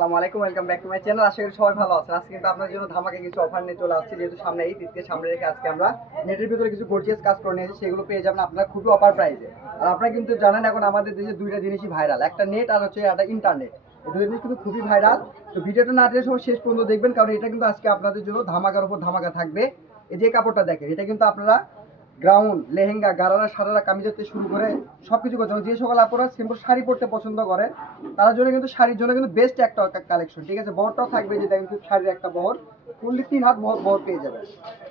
আসসালামু আলাইকুম, welcome back to my channel. আশা করি সবাই ভালো আছেন। আজকে কিন্তু আপনাদের জন্য ধামাকা কিছু অফার নিয়ে চলে আসছে। যেহেতু সামনে ঈদকে সামনে রেখে আজকে আমরা নেটের ভিতরে কিছু গর্জিয়াস কাজ করে নিয়েছি, সেগুলো পেয়ে যাবেন আপনারা খুবই অফার প্রাইসে। আর আপনারা কিন্তু জানেন এখন আমাদের দেশে দুইটা জিনিসই ভাইরাল, একটা নেট আর হচ্ছে একটা ইন্টারনেট। এই দুই জিনিস কিন্তু খুবই ভাইরাল। তো ভিডিওটা না দিয়ে সবাই শেষ পর্যন্ত দেখবেন, কারণ এটা কিন্তু আজকে আপনাদের জন্য ধামাকার উপর ধামাকা থাকবে। এই যে কাপড়টা দেখেন, এটা কিন্তু আপনারা গ্রাউন্ড, লেহেঙ্গা, গারারা, সারারা, কামিজ থেকে শুরু করে সবকিছু করতে হবে। যে সকল আপনারা সিম্পল শাড়ি পরতে পছন্দ করেন তার জন্য কিন্তু শাড়ির জন্য কিন্তু বেস্ট একটা কালেকশন। ঠিক আছে, বহরটাও থাকবে, যে দেখেন খুব শাড়ির একটা বহর, ফুললি 3 হাত বহর পেয়ে যাবেন।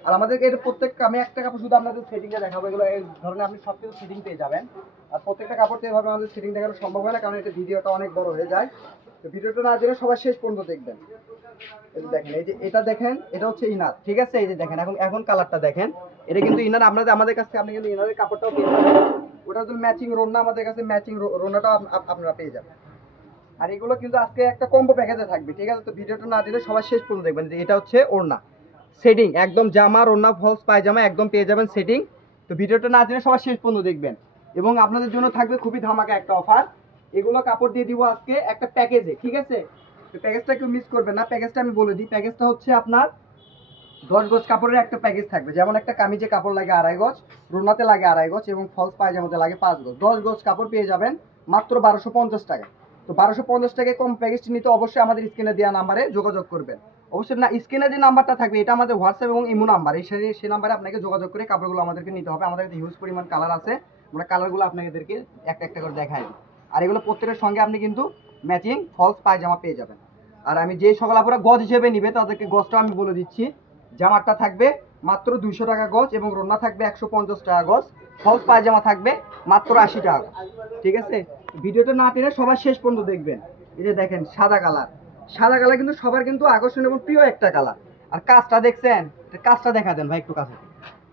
আর আমাদেরকে এটা প্রত্যেকটা, আমি একটা কাপড় শুধু আপনাদের সেটিংটা দেখাবো, এগুলো এই ধরনের আপনি সব কিছু সেটিং পেয়ে যাবেন। আর প্রত্যেকটা কাপড় এভাবে আমাদের সেটিং দেখানো সম্ভব হয় না, কারণ এটা ভিডিওটা অনেক বড় হয়ে যায়। তো ভিডিওটা না জেনে সবাই শেষ পর্যন্ত দেখবেন। এই যে দেখেন, এই যে এটা দেখেন, এটা হচ্ছে ইনার। ঠিক আছে, এই যে দেখেন, এখন এখন কালারটা দেখেন, এটা কিন্তু ইনার। আমাদের কাছে আপনি কিন্তু ইনারের কাপড়টাও পেয়ে যাবেন। ওটা যদি ম্যাচিং রোনা, আমাদের কাছে ম্যাচিং রোনাটাও আপনারা পেয়ে যাবেন। আর এগুলো কিন্তু আজকে একটা কম্বো প্যাকেজে থাকবে। ঠিক আছে, তো ভিডিওটা না দিলে সবাই শেষ পর্যন্ত দেখবেন। যে এটা হচ্ছে ওড়না সেটিং, একদম জামা, ওড়না, ফলস পায়জামা একদম পেয়ে যাবেন সেটিং। তো ভিডিওটা না দিলে সবাই শেষ পর্যন্ত দেখবেন। এবং আপনাদের জন্য থাকবে খুবই ধামাকা একটা অফার। এগুলো কাপড় দিয়ে দিব আজকে একটা প্যাকেজে। ঠিক আছে, তো প্যাকেজটা কেউ মিস করবেন না। প্যাকেজটা আমি বলে দিই, প্যাকেজটা হচ্ছে আপনার 10 গজ কাপড়ের একটা প্যাকেজ থাকবে। যেমন একটা কামিজে কাপড় লাগে 2.5 গজ, রোনাতে লাগে 2.5 গজ এবং ফলস পায়জামাতে লাগে 5 গজ। 10 গজ কাপড় পেয়ে যাবেন মাত্র 1250 টাকায়। তো 1250 টাকায় কম প্যাকেজটি নিতে অবশ্যই আমাদের স্ক্রিনে দেওয়া নাম্বারে যোগাযোগ করবেন। অবশ্যই না, স্ক্রিনে যে নাম্বারটা থাকবে এটা আমাদের হোয়াটসঅ্যাপ এবং ইমো নাম্বার। সেই নাম্বারে আপনাকে যোগাযোগ করে কাপড়গুলো আমাদেরকে নিতে হবে। আমাদের কাছে হিউজ পরিমাণ কালার আছে, আমরা কালারগুলো আপনাদেরকে একটা একটা করে দেখাই দিই। আর এগুলো প্রত্যেকের সঙ্গে আপনি কিন্তু ম্যাচিং ফলস পায়জামা পেয়ে যাবেন। আর আমি যে সকল আপনারা গজ হিসেবে নিবে তাদেরকে গজটা আমি বলে দিচ্ছি। জামাটা থাকবে মাত্র 200 টাকা গজ এবং রোনা থাকবে 150 টাকা গজ, ফলস পায়জামা থাকবে মাত্র 80 টাকা গজ। ঠিক আছে, ভিডিওটা না টেনে সবার শেষ পর্যন্ত দেখবেন। এই যে দেখেন সাদা কালার, সাদা কালার কিন্তু সবার কিন্তু আকর্ষণ এবং প্রিয় একটা কালার। আর কাজটা দেখছেন, কাজটা দেখা দেন ভাই একটু কাছে,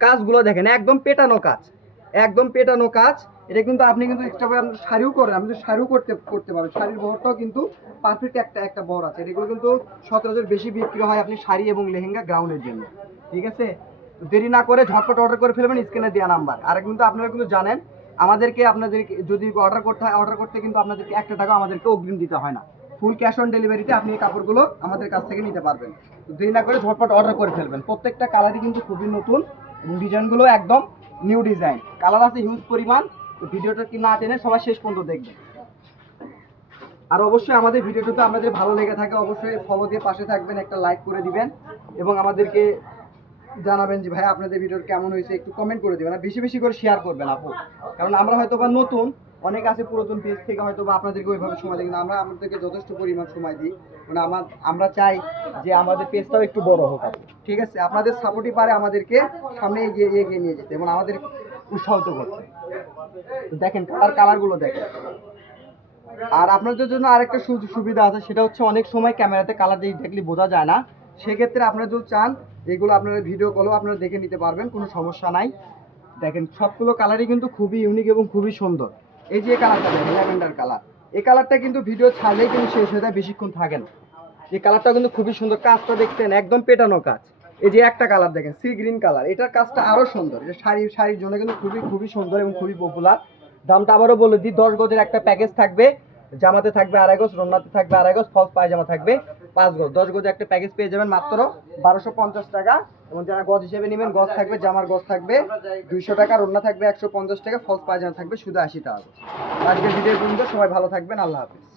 কাজগুলো দেখেন একদম পেটানো কাজ, একদম পেটানো কাজ। এটা কিন্তু আপনি কিন্তু এক্সট্রা শাড়িও করেন, আপনি তো শাড়িও করতে পারবেন। শাড়ির বহরটাও কিন্তু পারফেক্ট একটা বহর আছে। এগুলো কিন্তু সচরাচর বেশি বিক্রি হয় আপনি শাড়ি এবং লেহেঙ্গা গ্রাউন্ডের জন্য। ঠিক আছে, তো দেরি না করে ঝটপট অর্ডার করে ফেলবেন স্ক্রিনে দেওয়া নাম্বার। আর কিন্তু আপনারা কিন্তু জানেন আমাদেরকে, আপনাদেরকে যদি অর্ডার করতে হয়, অর্ডার করতে কিন্তু আপনাদেরকে 1 টাকা আমাদেরকে অগ্রিম দিতে হয় না। ফুল ক্যাশ অন ডেলিভারিতে আপনি এই কাপড়গুলো আমাদের কাছ থেকে নিতে পারবেন। তো দেরি না করে ঝটপট অর্ডার করে ফেলবেন। প্রত্যেকটা কালারই কিন্তু খুবই নতুন এবং ডিজাইনগুলো একদম নিউ ডিজাইন, কালার আছে হিউজ পরিমাণ। তো ভিডিওটা কি না টেনে সবাই শেষ পর্যন্ত দেখবেন। আর অবশ্যই আমাদের ভিডিওটা আপনাদের ভালো লেগে থাকে অবশ্যই ফলো দিয়ে পাশে থাকবেন, একটা লাইক করে দিবেন এবং আমাদেরকে জানাবেন যে ভাই আপনাদের ভিডিও কেমন হয়েছে, একটু কমেন্ট করে দেবেন। আর বেশি বেশি করে শেয়ার করবেন আপু, কারণ আমরা হয়তো বা নতুন, অনেক আছে পুরাতন পেজ থেকে হয়তো বা আপনাদেরকে ওইভাবে সময় দিই না, আমরা আপনাদেরকে যথেষ্ট পরিমাণ সময় দিই। মানে আমরা চাই যে আমাদের পেজটাও একটু বড় হোক। ঠিক আছে, আপনাদের সাপোর্টই পারে আমাদেরকে সামনে এগিয়ে নিয়ে যেতে এবং আমাদের উৎসাহিত করতে। দেখেন কালারগুলো দেখেন। আর আপনাদের জন্য আরেকটা সুবিধা আছে, সেটা হচ্ছে অনেক সময় ক্যামেরাতে কালার দেখলে বোঝা যায় না। সেক্ষেত্রে আপনারা যদি চান এগুলো আপনারা ভিডিও কলও আপনারা দেখে নিতে পারবেন, কোনো সমস্যা নাই। দেখেন সবগুলো কালারই কিন্তু খুবই ইউনিক এবং খুবই সুন্দর। এই যে কালারটা দেখেন, ল্যাভেন্ডার কালার, এই কালারটা কিন্তু ভিডিও ছাড়লেই কিন্তু শেষ হয়ে যায়, বেশিক্ষণ থাকে না। এই কালারটা কিন্তু খুবই সুন্দর, কাজটা দেখছেন একদম পেটানো কাজ। এই যে একটা কালার দেখেন সি গ্রিন কালার, এটার কাজটা আরও সুন্দর। এটা শাড়ির জন্য কিন্তু খুবই সুন্দর এবং খুবই পপুলার। দামটা আবারও বলে দিই, 10 গজের একটা প্যাকেজ থাকবে। জামাতে থাকবে 2.5 গজ, রোনাতে থাকবে 2.5 গজ, ফলস পায়জামা থাকবে 5 গজ। 10 গজে একটা প্যাকেজ পেয়ে যাবেন মাত্র 1250 টাকা। এবং যারা গজ হিসেবে নেবেন, গজ থাকবে, জামার গজ থাকবে 200 টাকা, রোনা থাকবে 150 টাকা, ফলস পায়জামা থাকবে শুধু 80 টাকা। আজকের ভিডিও পর্যন্ত, সবাই ভালো থাকবেন, আল্লাহ হাফিজ।